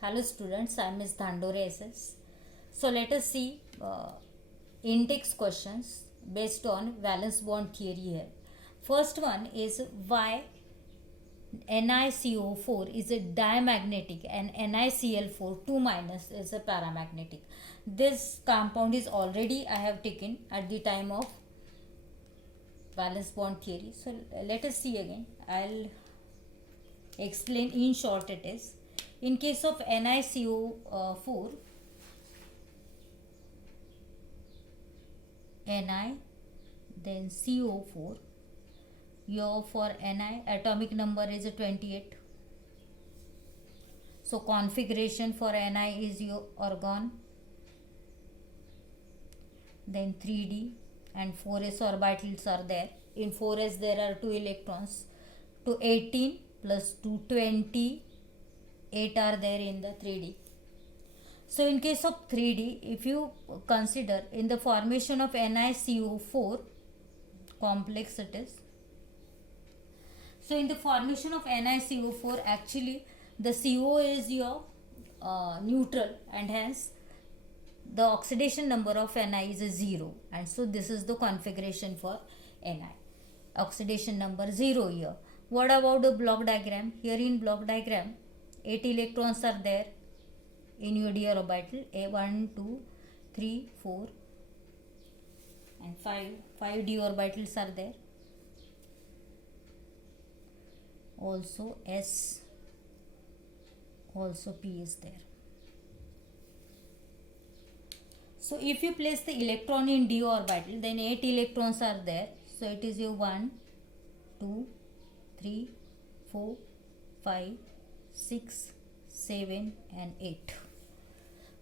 Hello students, I am Ms. Dhandore SS. So let us see index questions based on valence bond theory here. First one is why NiCO4 is a diamagnetic and NiCl4 2 minus is a paramagnetic. This compound is already I have taken at the time of valence bond theory. So let us see again. I'll explain in short it is. In case of NiCO4, Ni then CO4, your for Ni atomic number is 28. So configuration for Ni is your argon, then 3d and 4s orbitals are there. In 4s there are 2 electrons, to 18 plus 220 8 are there in the 3D. So in case of 3D, if you consider in the formation of NiCO4 complex it is. So in the formation of NiCO4 actually the CO is your neutral and hence the oxidation number of Ni is a 0 and so this is the configuration for Ni. Oxidation number 0 here. What about the block diagram? Here in block diagram 8 electrons are there in your d orbital. A1, 2, 3, 4 and 5. 5 d orbitals are there. Also S, also P is there. So if you place the electron in d orbital, then 8 electrons are there. So it is your 1, 2, 3, 4, 5, 6, 7 and 8.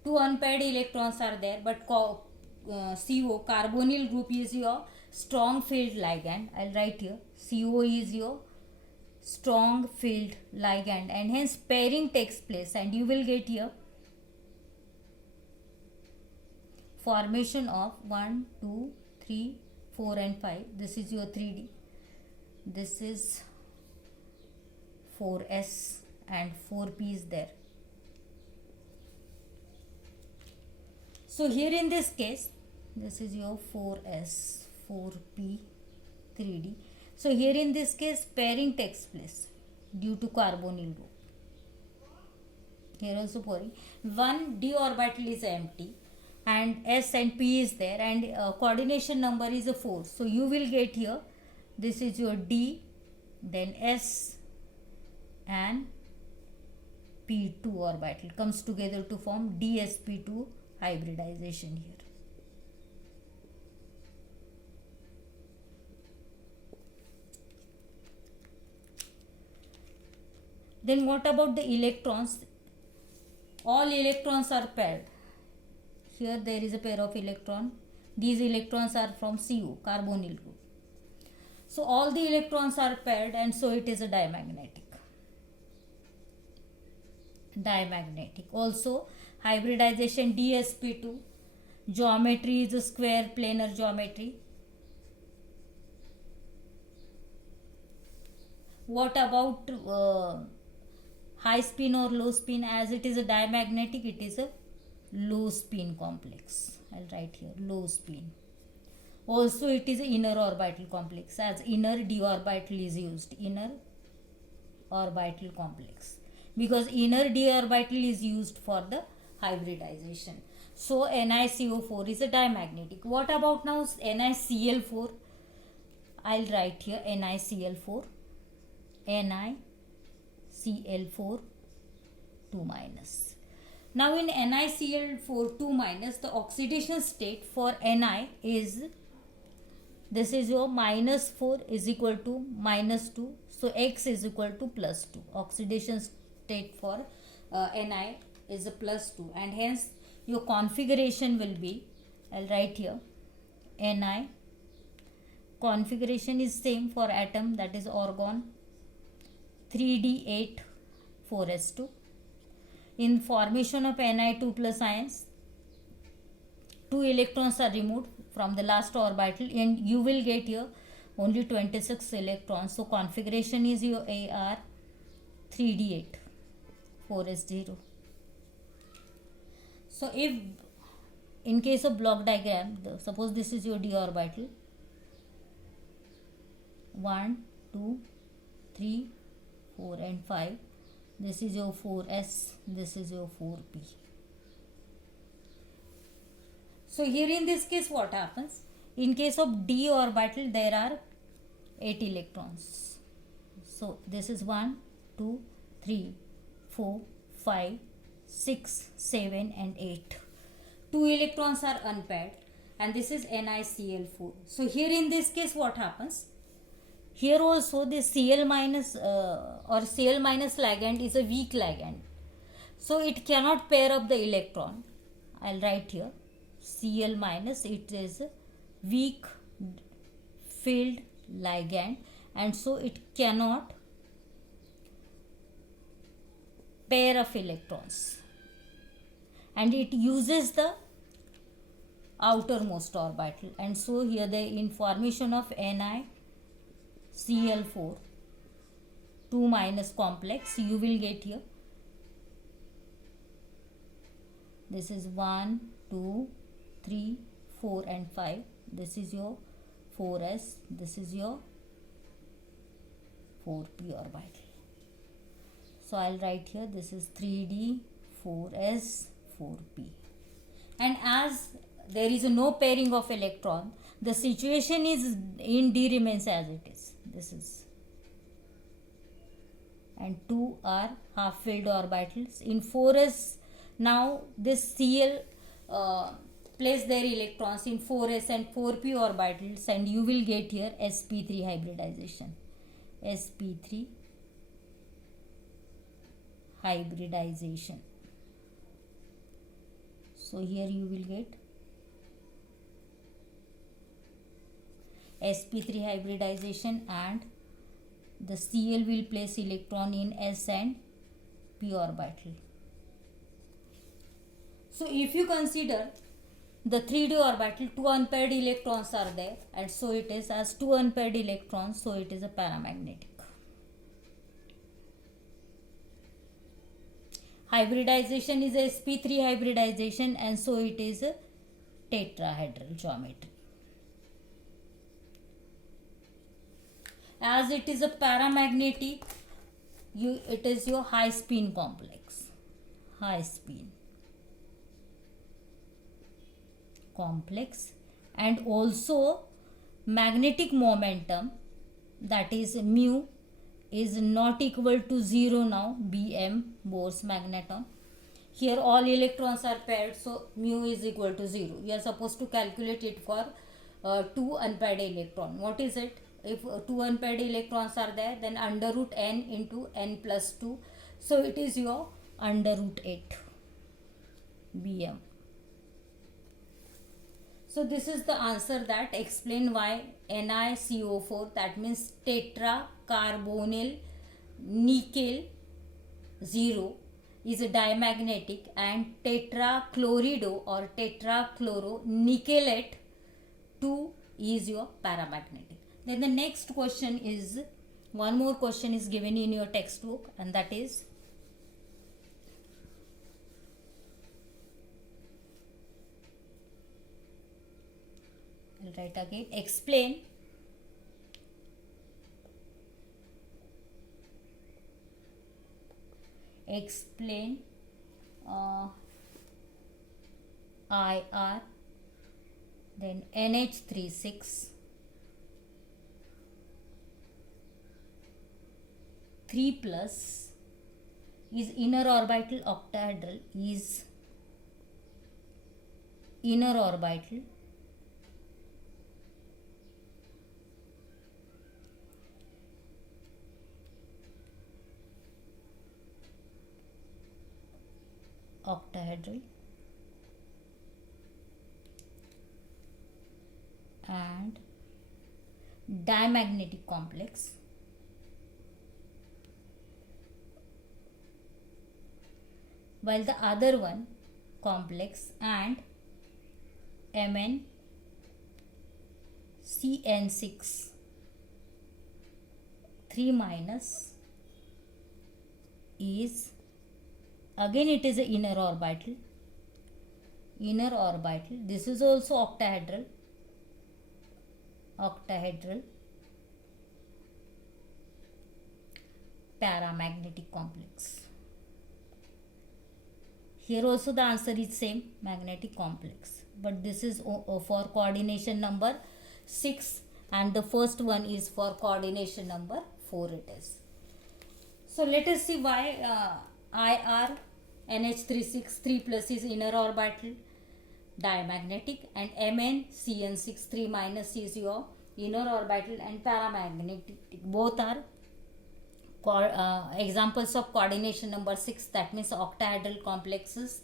2 unpaired electrons are there, but CO carbonyl group is your strong field ligand. I'll write here CO is your strong field ligand and hence pairing takes place and you will get here formation of 1, 2, 3, 4 and 5. This is your 3D. This is 4S and 4p is there. So here in this case this is your 4s 4p 3d. So here in this case pairing takes place due to carbonyl group. Here also pairing. 1 d orbital is empty and s and p is there and coordination number is a 4. So you will get here this is your d, then s and p2 orbital comes together to form dsp2 hybridization here. Then what about the electrons? All electrons are paired. Here there is a pair of electron. These electrons are from CO, carbonyl group. So all the electrons are paired and so it is a diamagnetic. Also hybridization dsp2, geometry is a square planar geometry. What about high spin or low spin? As it is a diamagnetic, it is a low spin complex. I'll write here low spin. Also it is an inner orbital complex as inner d orbital is used, inner orbital complex, because inner d orbital is used for the hybridization. So NiCO4 is a diamagnetic. What about now NiCl4? I'll write here NiCl4, NiCl4 2 minus. Now in NiCl4 2 minus the oxidation state for Ni is this is your minus 4 is equal to minus 2. So X is equal to plus 2. Oxidation state for Ni is a plus 2 and hence your configuration will be, I'll write here Ni configuration is same for atom, that is argon 3d8 4s2. In formation of Ni2 plus ions 2 electrons are removed from the last orbital and you will get here only 26 electrons. So configuration is your AR 3d8 4s0. So if in case of block diagram, suppose this is your d orbital, 1 2 3 4 and 5, this is your 4s, this is your 4p. So here in this case what happens? In case of d orbital there are 8 electrons. So this is 1 2 3 4 5 6 7 and 8. 2 electrons are unpaired and this is NiCl4. So here in this case what happens? Here also this Cl minus or Cl minus ligand is a weak ligand. So it cannot pair up the electron. I'll write here Cl minus, it is a weak filled ligand and so it cannot pair of electrons and it uses the outermost orbital, and so here the in formation of NiCl4 2 minus complex you will get here, this is 1 2 3 4 and 5, this is your 4s, this is your 4p orbital. So I'll write here this is 3d 4s 4p, and as there is no pairing of electron, the situation is in d remains as it is, this is, and 2 are half filled orbitals. In 4s now this Cl place their electrons in 4s and 4p orbitals and you will get here sp3 hybridization, sp3 hybridization. So here you will get sp3 hybridization and the Cl will place electron in s and p orbital. So if you consider the 3d orbital, 2 unpaired electrons are there and so it is, as 2 unpaired electrons, so it is a paramagnetic. Hybridization is a sp3 hybridization and so it is a tetrahedral geometry. As it is a paramagnetic, it is your high spin complex, high spin complex, and also magnetic momentum, that is mu, is not equal to 0 now, Bm, Bohr's magneton. Here all electrons are paired, so mu is equal to 0. We are supposed to calculate it for 2 unpaired electron. What is it? If 2 unpaired electrons are there, then under root n into n plus 2. So it is your under root 8 Bm. So this is the answer that explain why NiCO4, that means tetracarbonyl nickel 0, is a diamagnetic, and tetrachlorido or tetrachloronickelate 2 is your paramagnetic. Then the next question is, one more question is given in your textbook, and that is, I'll write again, explain IR, then NH36 3 plus is inner orbital octahedral, is inner orbital octahedral and diamagnetic complex, while the other one complex and MnCN6 3 minus is, again it is an inner orbital inner orbital. This is also octahedral. Paramagnetic complex. Here also the answer is same, magnetic complex, but this is for coordination number 6 and the first one is for coordination number 4 it is. So let us see why IR NH36 3 plus is inner orbital diamagnetic, and MnCN6 3 minus is your inner orbital and paramagnetic. Both are examples of coordination number 6, that means octahedral complexes.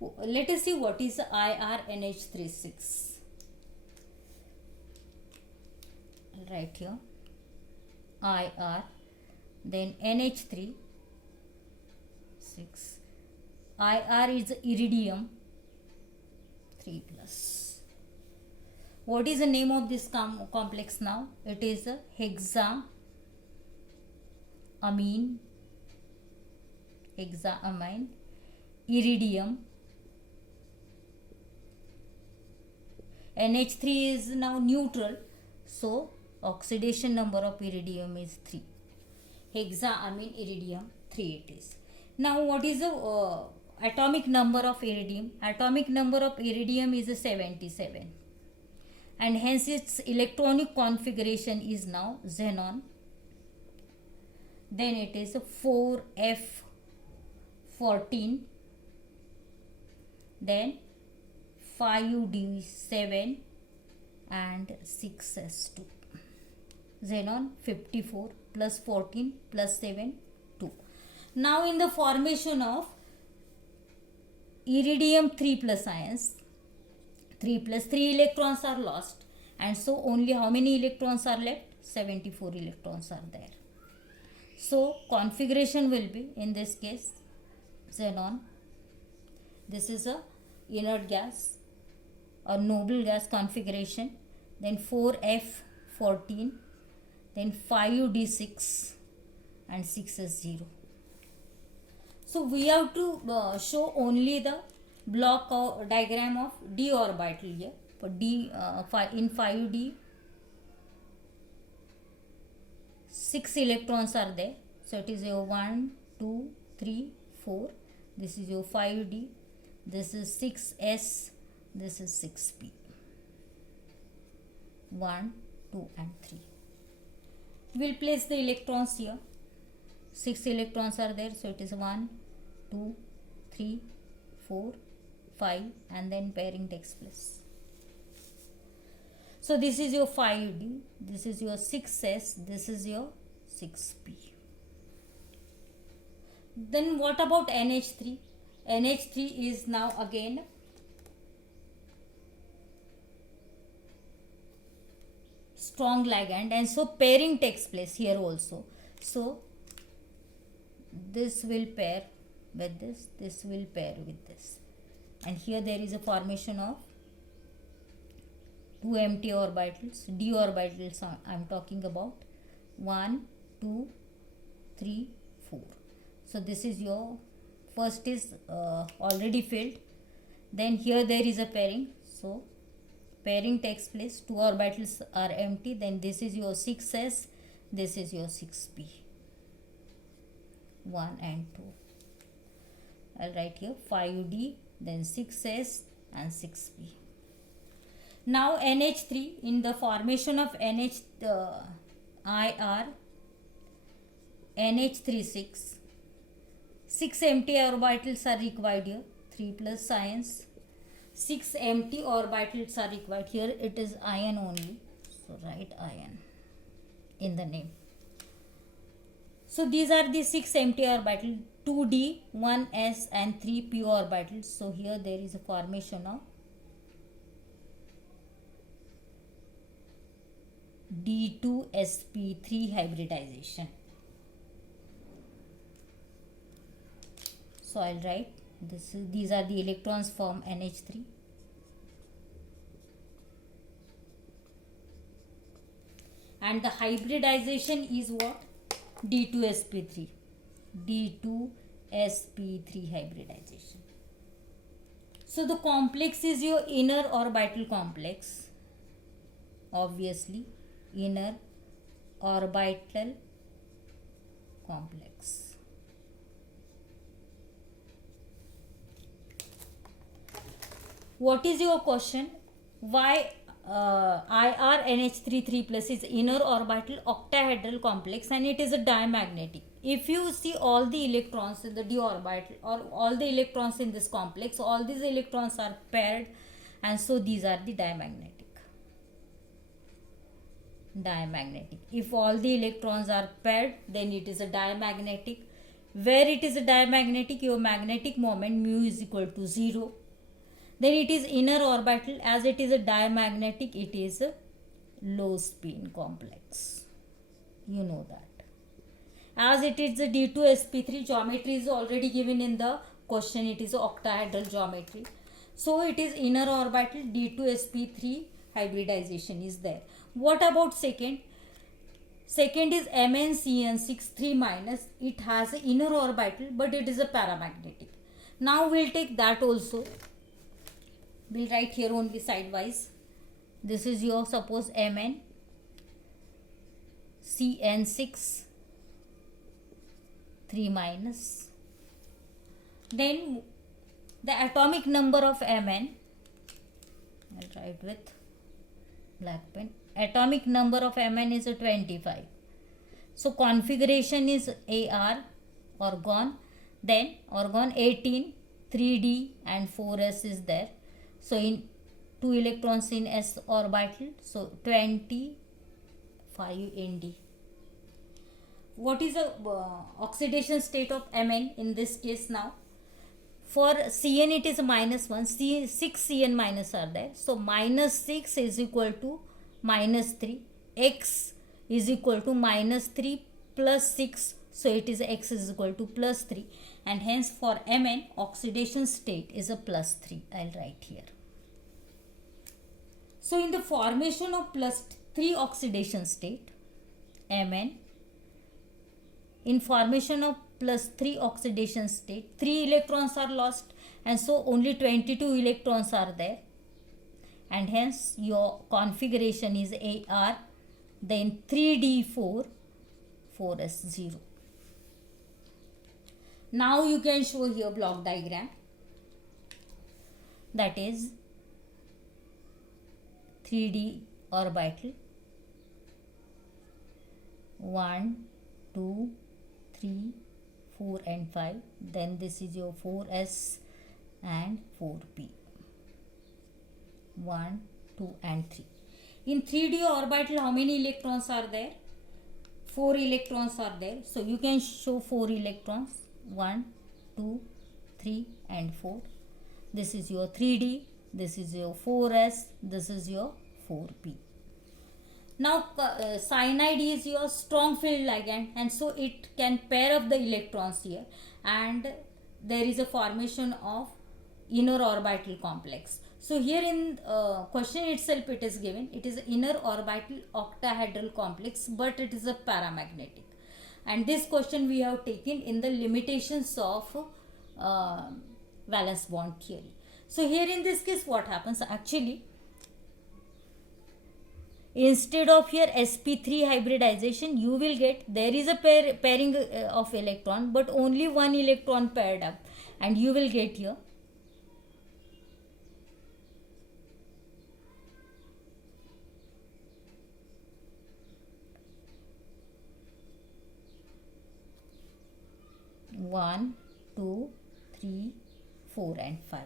Let us see what is IR NH36. Right here IR, then NH3 6. IR is iridium 3 plus. What is the name of this complex now? It is a hexaamine iridium. NH3 is now neutral, so oxidation number of iridium is 3. Hexaamine iridium 3 it is. Now what is the atomic number of iridium? Atomic number of iridium is 77, and hence its electronic configuration is now xenon. Then it is 4f14, then 5d7 and 6s2. Xenon 54 plus 14 plus 7 2. Now in the formation of iridium 3 plus ions, 3 plus 3 electrons are lost, and so only how many electrons are left? 74 electrons are there. So configuration will be, in this case, xenon. This is a inert gas or noble gas configuration. Then 4f14, then 5d6 and 6s0. So we have to show only the block diagram of d orbital here. For d in 5d 6 electrons are there, so it is your 1 2 3 4. This is your 5d, this is 6s, this is 6p. 1 2 and 3. We'll place the electrons here. 6 electrons are there, so it is 1 2 3 4 5, and then pairing takes place. So this is your 5d, this is your 6s, this is your 6p. Then what about NH3? NH3 is now again strong ligand, and so pairing takes place here also. So this will pair with this, this will pair with this, and here there is a formation of 2 empty orbitals, d orbitals I am talking about, 1 2 3 4. So this is your first is already filled, then here there is a pairing, so pairing takes place, 2 orbitals are empty, then this is your 6s, this is your 6p, 1 and 2. I'll write here 5d, then 6s and 6p. Now NH3, in the formation of IR NH36, 6 empty orbitals are required here, 3 plus ions, 6 empty orbitals are required. Here it is ion only, so write ion in the name. So these are the 6 empty orbitals, 2d, 1s and 3p orbitals. So here there is a formation of D2sp3 hybridization. So I'll write this is, these are the electrons from NH3. And the hybridization is what? D2sp3 hybridization. So the complex is your inner orbital complex, obviously inner orbital complex. What is your question? Why IRNH33 plus is inner orbital octahedral complex and it is a diamagnetic? If you see all the electrons in the d orbital or all the electrons in this complex, all these electrons are paired, and so these are the diamagnetic. If all the electrons are paired, then it is a diamagnetic. Where it is a diamagnetic, your magnetic moment mu is equal to 0. Then it is inner orbital. As it is a diamagnetic, it is a low spin complex. You know that. As it is the D2sp3, geometry is already given in the question. It is octahedral geometry. So it is inner orbital, D2sp3 hybridization is there. What about second? Second is MnCN6 3 minus. It has an inner orbital, but it is a paramagnetic. Now we'll take that also. We'll write here only sidewise. This is your suppose Mn Cn6 3 minus. Then the atomic number of Mn, I'll write with black pen. Atomic number of Mn is a 25. So configuration is Ar, argon. Then argon 18, 3d and 4s is there. So in 2 electrons in s orbital, so 25 Nd. What is the oxidation state of Mn in this case now? For Cn it is -1, 6 Cn minus are there. So -6 is equal to -3, x is equal to -3 plus 6. So it is x is equal to +3, and hence for Mn oxidation state is a +3. I'll write here. So in the formation of +3 oxidation state, Mn, in formation of +3 oxidation state, 3 electrons are lost, and so only 22 electrons are there, and hence your configuration is Ar, then 3d4, 4s0. Now you can show here block diagram, that is 3d orbital, 1, 2, 3, 4 and 5. Then this is your 4s and 4p, 1, 2 and 3. In 3d orbital, how many electrons are there? 4 electrons are there. So you can show 4 electrons, 1, 2, 3 and 4. This is your 3d, this is your 4s, this is your 4p. Now cyanide is your strong field ligand, and so it can pair up the electrons here, and there is a formation of inner orbital complex. So here in question itself it is given, it is inner orbital octahedral complex, but it is a paramagnetic. And this question we have taken in the limitations of valence bond theory. So here in this case what happens? Actually, instead of here sp3 hybridization, you will get, there is a pairing of electron, but only one electron paired up, and you will get here one, 2, 3, 4 and 5.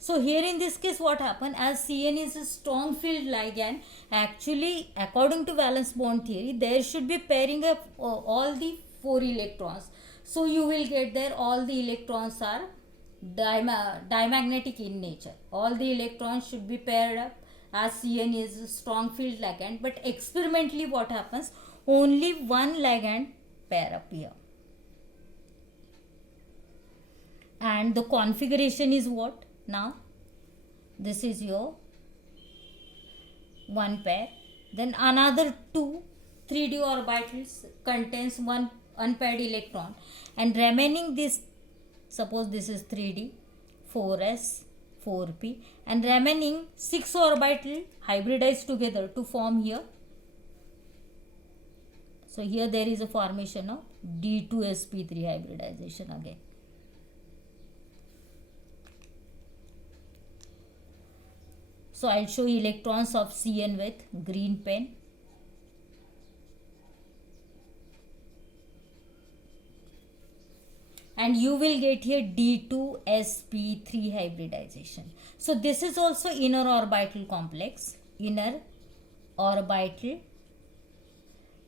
So here in this case what happened, as Cn is a strong field ligand, actually according to valence bond theory there should be pairing of all the 4 electrons. So you will get there all the electrons are diamagnetic in nature. All the electrons should be paired up, as Cn is a strong field ligand, but experimentally what happens, only one ligand pair up here. And the configuration is what? Now this is your one pair, then another 2 3d orbitals contains one unpaired electron, and remaining this, suppose this is 3d, 4s, 4p, and remaining 6 orbital hybridize together to form here. So here there is a formation of D2sp3 hybridization again. So I'll show electrons of Cn with green pen. And you will get here D2sp3 hybridization. So this is also inner orbital complex. Inner orbital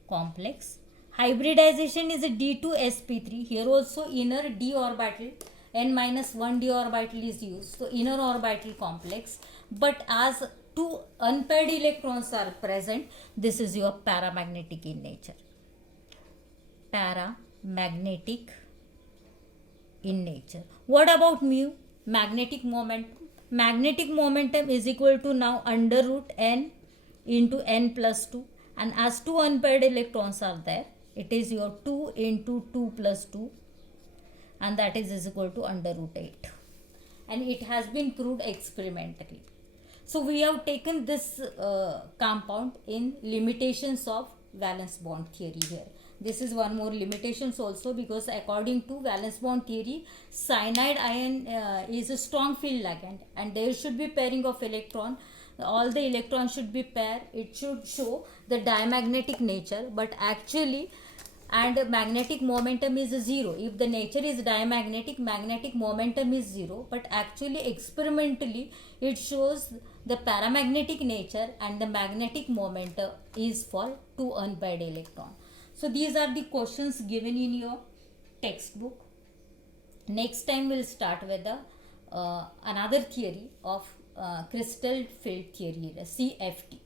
complex. Hybridization is a D2sp3. Here also inner d orbital, n-1 d orbital is used. So inner orbital complex. But as two unpaired electrons are present, this is your paramagnetic in nature. Paramagnetic in nature. What about mu? Magnetic momentum. Magnetic momentum is equal to now under root n into n plus 2. And as two unpaired electrons are there, it is your 2 into 2 plus 2. And that is equal to under root 8. And it has been proved experimentally. So we have taken this compound in limitations of valence bond theory here. This is one more limitations also, because according to valence bond theory, cyanide ion is a strong field ligand and there should be pairing of electron. All the electrons should be paired. It should show the diamagnetic nature, but actually, and magnetic momentum is 0. If the nature is diamagnetic, magnetic momentum is 0, but actually experimentally it shows the paramagnetic nature and the magnetic momentum is for two unpaired electrons. So these are the questions given in your textbook. Next time we'll start with the another theory of crystal field theory, CFT.